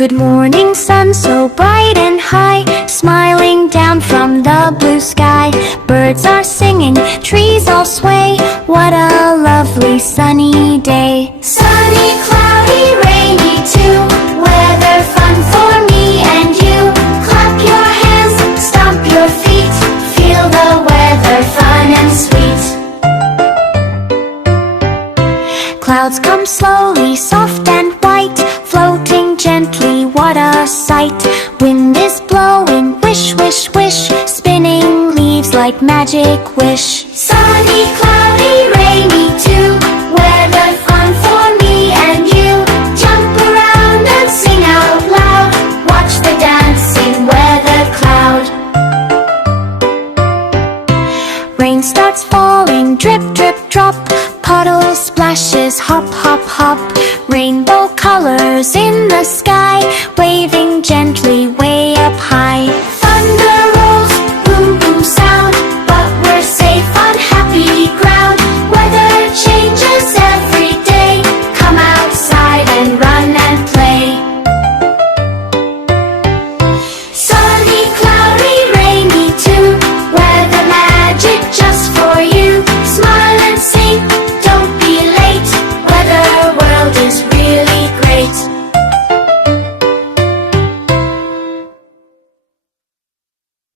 Good morning, sun, so bright and high, smiling down from the blue sky. Birds are singing, trees all sway. What a lovely sunny day. Sunny, cloudy, rainy too. Weather fun for me and you. Clap your hands, stomp your feet. Feel the weather fun and sweet. Clouds come slowly, soft and white, floating gently, what a sight. Wind is blowing, wish, wish, wish, spinning leaves like magic wish. Sunny, cloudy, rainy too. Weather fun for me and you. Jump around and sing out loud. Watch the dancing weather cloud. Rain starts falling, drip, drip, drop. Puddles, splashes, hop, hop, hop. Rainbow colors in the sky, waving gently